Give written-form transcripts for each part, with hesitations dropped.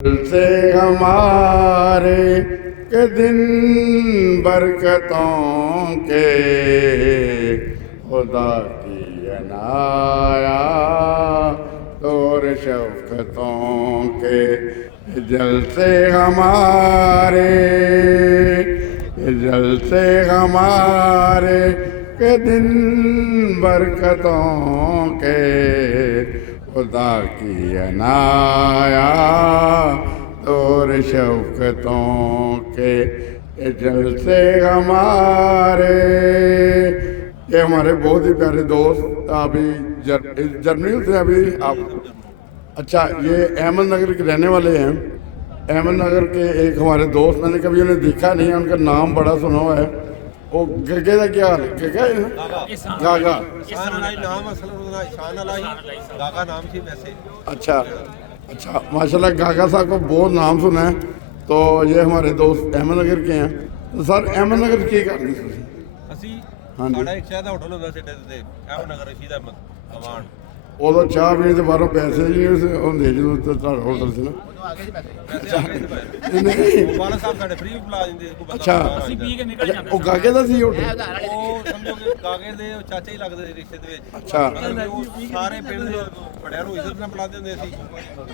से हमारे के दिन बरकतों के खुदा की अनाया तोर शफ़क़तों के जलसे हमारे जलसे हमारे के दिन बरकतों के खुदा की अनाया तोर शफ़क़तों के जलसे हमारे। ये हमारे बहुत ही प्यारे दोस्त अभी जर्मनी से अभी आप अच्छा ये अहमदनगर के रहने वाले हैं। अहमदनगर के एक हमारे दोस्त मैंने कभी उन्हें देखा नहीं है, उनका नाम बड़ा सुना हुआ है। वो गगे का क्या हाल है? गगा है ना? गागा गागा नाम थी वैसे। अच्छा अच्छा माशाल्लाह गागा साहब को बहुत नाम सुना है। तो ये हमारे दोस्त अहमदनगर के हैं। तो सर अहमदनगर की करनी ਤੁਸੀਂ? ਅਸੀਂ ਹਾਂਜੀ। ਸਾਡਾ ਇੱਕ ਸ਼ਹਿਰ ਦਾ ਹੋਟਲ ਹੁੰਦਾ ਸੀ ਡੇਰੇ ਤੇ ਅਹਿਮਦਨਗਰ ਰਸ਼ੀਦ ਅਹਿਮਦ ਅਵਾਨ। ਉਦੋਂ ਚਾਹ ਪੀਣ ਦੇ ਬਾਹਰੋਂ ਪੈਸੇ ਨਹੀਂ ਹੁੰਦੇ ਜਦੋਂ ਤੁਹਾਡਾ ਹੋਟਲ ਸੀ ਨਾ। ਵਾਲਾ ਸਾਹਿਬ ਸਾਡੇ ਫ੍ਰੀ ਪਿਲਾ ਦਿੰਦੇ ਕੋਈ ਬੰਦਾ ਅੱਛਾ। ਅਸੀਂ ਪੀ ਕੇ ਨਿਕਲ ਜਾਂਦੇ। ਉਹ ਗਾਗੇ ਦਾ ਸੀ ਹੋਟਲ? ਉਹ ਸਮਝੋ ਕਿ ਕਾਗੇ ਦੇ ਉਹ ਚਾਚੇ ਹੀ ਲੱਗਦੇ ਸੀ ਰਿਸ਼ਤੇ ਦੇ ਵਿੱਚ। ਅੱਛਾ ਉਹ ਸਾਰੇ ਪਿੰਡ ਦੇ ਬੜਿਆਂ ਨੂੰ ਇੱਜ਼ਤ ਨਾਲ ਬੁਲਾਉਂਦੇ ਹੁੰਦੇ ਸੀ।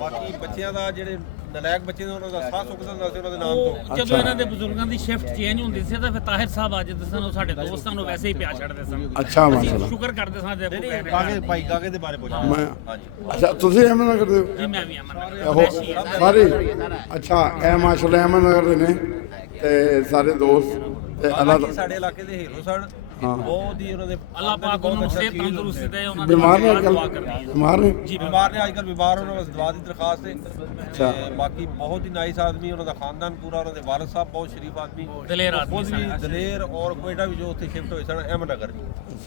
ਬਾਕੀ ਬੱਚਿਆਂ ਦਾ ਜਿਹੜੇ ਨਲਾਇਕ ਬੱਚੇ ਨੇ ਉਹਨਾਂ ਦਾ ਸਾਹ ਸੁੱਕਦਾ ਹੁੰਦਾ ਸੀ ਉਹਨਾਂ ਦੇ ਨਾਮ ਤੋਂ। ਜਦੋਂ ਇਹਨਾਂ ਦੇ ਬਜ਼ੁਰਗਾਂ ਦੀ ਸ਼ਿਫਟ ਚੇਂਜ ਹੁੰਦੀ ਸੀ ਤਾਂ ਫਿਰ ਤਾਹਿਰ ਸਾਹਿਬ ਅੱਜ ਦੇ ਸਨ ਉਹ ਸਾਡੇ ਦੋਸਤਾਂ ਨੂੰ ਵੈਸੇ ਹੀ ਪਿਆ ਛੱਡਦੇ ਸਨ। ਅੱਛਾ ਮਾਸ਼ਾਅੱਲਾ। ਸ਼ੁਕਰ ਕਰਦੇ ਸਾਂ ਜੇ ਕਾਗੇ ਭਾਈ ਕਾਗੇ ਦੇ ਬਾਰੇ ਪੁੱਛੋ। ਮੈਂ ਹਾਂਜੀ ਅੱਛਾ ਤੁਸੀਂ ਅਹਿਮਦਨਗਰ ਦੇ ਹੋ? ਜੀ ਮੈਂ ਵੀ ਅਮਨ ਉਹ ਸਾਰੇ ਅੱਛਾ ਇਹ ਮਾਸ਼ਾਅੱਲਾ ਅਹਿਮਦਨਗਰ ਦੇ ਨੇ ਤੇ ਸਾਰੇ ਦੋਸਤ ਤੇ ਅੱਲਾਹ ਬਾਕੀ ਸਾਡੇ ਇਲਾਕੇ ਦੇ ਹੀਰੋ ਸਨ। ਹਾਂ। ਬਹੁਤ ਹੀ ਉਹਨਾਂ ਦੇ ਅੱਲਾਹ ਪਾਕ ਉਹਨਾਂ ਨੂੰ ਸਿਹਤ ਤੰਦਰੁਸਤੀ ਦੇ ਉਹਨਾਂ ਦੇ ਬਿਮਾਰ ਨੇ ਦੁਆ ਅੱਜਕੱਲ? ਕਰਨੀ ਹੈ। ਬਿਮਾਰ ਨੇ? ਜੀ ਬਿਮਾਰ ਨੇ ਅੱਜਕੱਲ ਬਿਮਾਰ ਉਹਨਾਂ ਵਾਸਤੇ ਦਵਾ ਦੀ ਦਰਖਾਸਤ ਹੈ। ਅੱਛਾ। ਤੇ ਬਾਕੀ ਬਹੁਤ ਹੀ ਨਾਈਸ ਆਦਮੀ ਉਹਨਾਂ ਦਾ ਖਾਨਦਾਨ ਪੂਰਾ ਉਹਨਾਂ ਦੇ ਵਾਲਿਦ ਸਾਹਿਬ ਬਹੁਤ ਸ਼ਰੀਫ ਆਦਮੀ ਦਲੇਰ ਆਦਮੀ ਖੁਦ ਵੀ ਦਲੇਰ ਔਰ ਕੋਇਟਾ ਵੀ ਜੋ ਉੱਥੇ ਸ਼ਿਫਟ ਹੋਏ ਸਨ ਅਹਿਮਦਨਗਰ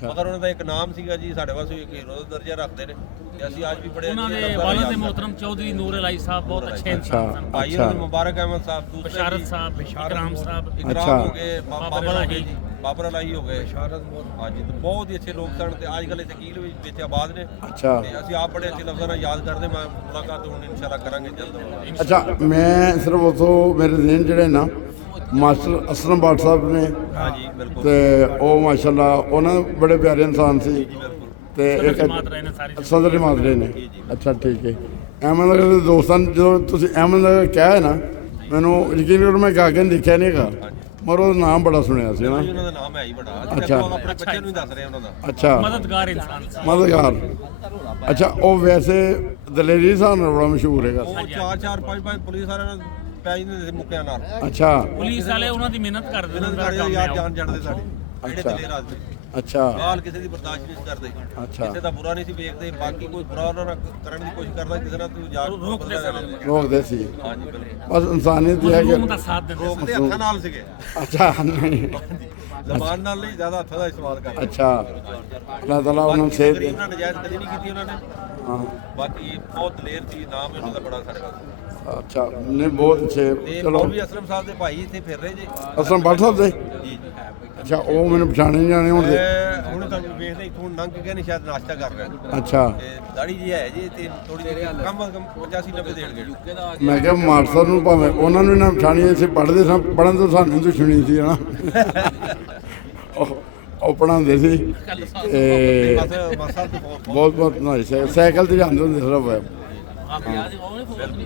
ਮਗਰ ਉਹਨਾਂ ਦਾ ਇੱਕ ਨਾਮ ਸੀਗਾ ਜੀ ਸਾਡੇ ਵਾਸਤੇ ਇੱਕ ਹੀਰੋ ਦਾ ਦਰਜਾ ਰੱਖਦੇ ਨੇ ਤੇ ਅਸੀਂ ਅੱਜ ਵੀ ਬੜੇ ਉਹਨਾਂ ਦੇ ਵਾਲਿਦ ਦੇ ਮੁਹਤਰਮ ਚੌਧਰੀ ਨੂਰ ਅਲਾਈ ਸਾਹਿਬ ਬਹੁਤ ਅੱਛੇ ਇਨਸਾਨ ਸਨ। ਭਾਈ ਉਹਨਾਂ ਦੇ ਮੁਬਾਰਕ ਅਹਿਮਦ ਸਾਹਿਬ ਦੂਸਰੇ ਬਸ਼ਾਰਤ ਸਾਹਿਬ ਇਕਰਾਮ ਸਾਹਿਬ ਇਕਰਾਮ ਹੋ ਗਏ ਬਾਬਰ ਹੋ ਗਏ ਜੀ ਬਾਬਰ ਅਲਾਈ ਹੋ ਗਏ ਹਾਂਜੀ ਤੇ ਬਹੁਤ ਹੀ ਅੱਛੇ ਲੋਕ ਸਨ ਤੇ ਅੱਜ ਕੱਲ੍ਹ ਇਹ ਤਕੀਲ ਵਿੱਚ ਆਬਾਦ ਨੇ ਅੱਛਾ ਤੇ ਅਸੀਂ ਆਪ ਬੜੇ ਅੱਛੇ ਲਫ਼ਜ਼ਾਂ ਨਾਲ ਯਾਦ ਕਰਦੇ ਮੈਂ ਮੁਲਾਕਾਤ ਹੁਣ ਇਨਸ਼ਾਅੱਲਾ ਕਰਾਂਗੇ ਜਲਦ। ਅੱਛਾ ਮੈਂ ਸਿਰਫ ਉਥੋਂ ਮੇਰੇ ਜ਼ਿਹਨ ਜਿਹੜੇ ਨਾ ਮਾਸਟਰ ਅਸਲਮ ਬਾਟ ਸਾਹਿਬ ਨੇ ਹਾਂਜੀ ਬਿਲਕੁਲ ਤੇ ਉਹ ਮਾਸ਼ਾਅੱਲਾ ਉਹਨਾਂ ਬੜੇ ਪਿਆਰੇ ਇਨਸਾਨ ਸੀ ਤੇ ਇੱਕ ਜਮਾਤ ਰਹੇ ਨੇ ਸਾਰੀ ਸਦਰ ਜਮਾਤ ਰਹੇ ਨੇ। ਅੱਛਾ ਠੀਕ ਹੈ। ਅਹਿਮਦਨਗਰ ਦੇ ਦੋਸਤਾਂ ਨੂੰ ਜਦੋਂ ਤੁਸੀਂ ਅਹਿਮਦਨਗਰ ਕਿਹਾ ਹੈ ਨਾ ਮੈਨੂੰ ਯਕੀਨ ਕਰੋ ਮੈਂ ਗਾਗੇ ਨੂੰ ਦੇਖਿਆ ਨਹੀਂ ਹੈਗਾ ਮਗਰ ਉਹਦਾ ਨਾਮ ਬੜਾ ਸੁਣਿਆ ਸੀ ਨਾ। ਉਹਨਾਂ ਦਾ ਨਾਮ ਹੈ ਹੀ ਬੜਾ ਅੱਜ ਅੱਛਾ। ਕੱਲ੍ਹ ਆਪਣੇ ਬੱਚੇ ਨੂੰ ਹੀ ਦੱਸ ਰਹੇ ਉਹਨਾਂ ਦਾ। ਅੱਛਾ ਮਦਦਗਾਰ ਇਨਸਾਨ ਸੀ। ਮਦਦਗਾਰ। ਅੱਛਾ ਉਹ ਵੈਸੇ ਦਲੇਰੀ ਹਿਸਾਬ ਨਾਲ ਬੜਾ ਮਸ਼ਹੂਰ ਹੈਗਾ। ਉਹ 4-4 5-5 ਪੁਲਿਸ ਵਾਲਿਆਂ ਨਾਲ ਪੈ ਜਾਂਦੇ ਸੀ ਮੁੱਕਿਆਂ ਨਾਲ ਅੱਛਾ ਪੁਲਿਸ ਵਾਲੇ ਉਹਨਾਂ ਦੀ ਮਿਹਨਤ ਕਰਦੇ ਇਹਨਾਂ ਨੇ ਦੇ ਘਰੇ ਯਾਰ ਜਾਨ ਜਾਣਦੇ ਸਾਡੇ ਜਿਹੜੇ ਅੱਛਾ। ਦਲੇਰ ਆਦਮੀ ਅੱਛਾ ਹਾਲ ਕਿਸੇ ਦੀ ਬਰਦਾਸ਼ਤ ਨਹੀਂ ਕਰਦੇ ਅੱਛਾ ਕਿਸੇ ਦਾ ਬੁਰਾ ਨਹੀਂ ਸੀ ਵੇਖਦੇ ਬਾਕੀ ਕੋਈ ਬੁਰਾ ਉਹਨਾਂ ਨਾਲ ਕਰਨ ਦੀ ਕੋਸ਼ਿਸ਼ ਕਰਦਾ ਕਿਸੇ ਨਾਲ ਤੂੰ ਯਾਰ ਰੋਕਦੇ ਸਨ। ਰੋਕਦੇ ਸੀ ਹਾਂਜੀ ਬਿਲਕੁਲ ਬਸ ਇਨਸਾਨੀਅਤ ਹੀ ਹੈ ਕਿ ਮਜ਼ਲੂਮ ਦਾ ਸਾਥ ਦਿੰਦੇ ਸਨ। ਰੋਕਦੇ ਹੱਥਾਂ ਨਾਲ ਸੀਗੇ ਅੱਛਾ ਨਹੀਂ ਜ਼ਬਾਨ ਨਾਲ ਨਹੀਂ ਜ਼ਿਆਦਾ ਹੱਥਾਂ ਦਾ ਇਸਤੇਮਾਲ ਕਰਦੇ ਅੱਛਾ ਅੱਲਾਹ ਤਾਲਾ ਉਹਨਾਂ ਨੂੰ ਸਿਹਤ ਦੇ। ਗਰੀਬ ਨਾਲ ਨਜਾਇਜ਼ ਕਦੀ ਨਹੀਂ ਕੀਤੀ ਉਹਨਾਂ ਨੇ ਹਾਂ ਬਾਕੀ ਬਹੁਤ ਦਲੇਰ ਸੀ ਨਾਮ ਇਹਨਾਂ ਦਾ ਬੜਾ ਸਾਡੇ ਕੋਲ ਅੱਛਾ ਨਹੀਂ ਬਹੁਤ ਅੱਛੇ ਤੇ ਚਲੋ ਮੌਲਵੀ ਅਸਲਮ ਸਾਹਿਬ ਦੇ ਭਾਈ ਇੱਥੇ ਫਿਰ ਰਹੇ ਜੀ ਅਸਲਮ ਬਾਟ ਸਾਹਿਬ ਦੇ ਜੀ ਜੀ ਅੱਛਾ ਉਹ ਮੈਨੂੰ ਪਛਾਣੇ ਨਹੀਂ ਜਾਣੇ ਹੁਣ ਦੇ ਹੁਣ ਤੁਹਾਨੂੰ ਵੇਖਦੇ ਇੱਥੋਂ ਲੰਘ ਕੇ ਨਹੀਂ ਸ਼ਾਇਦ ਨਾਸ਼ਤਾ ਕਰ ਰਹੇ ਅੱਛਾ ਤੇ ਦਾੜੀ ਜੀ ਹੈ ਜੀ ਤੇ ਥੋੜੀ ਜਿਹੀ ਕਮ 85-90 ਦੇਣਗੇ ਮੈਂ ਕਿਹਾ ਮਾਰਸਾ ਨੂੰ ਭਾਵੇਂ ਉਹਨਾਂ ਨੂੰ ਨਾ ਪਛਾਣੀ ਅਸੀਂ ਪੜ੍ਹਦੇ ਸਾਂ ਪੜ੍ਹਨ ਤੋਂ ਸਾਨੂੰ ਦੁਸ਼ਮਣੀ ਸੀ ਹਨਾ ਉਹ ਪੜ੍ਹਾਉਂਦੇ ਸੀ ਤੇ ਬਸ ਮਸਾ ਤੇ ਬਹੁਤ ਬਹੁਤ ਨਾ ਸਾਈਕਲ ਤੇ ਜਾਂਦੇ ਹੁੰਦੇ ਸਿਰਫ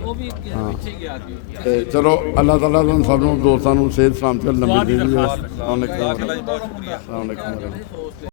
ਉਹ ਵੀ ਪਿੱਛੇ ਗਿਆ ਸੀ। ਤੇ ਚਲੋ ਅੱਲਾਹ ਤਾਲਾ ਤੁਹਾਨੂੰ ਸਭ ਨੂੰ ਦੋਸਤਾਂ ਨੂੰ ਸਿਹਤ ਸਲਾਮਤ ਲੰਬੀ ਦੁਆ ਦੀ ਜ਼ਿੰਦਗੀ ਦਰਖਾਸਤ। ਦੇ। ਬਹੁਤ ਸ਼ੁਕਰੀਆ ਅਸਲਾਮ ਵਾਲੇਕੁਮ।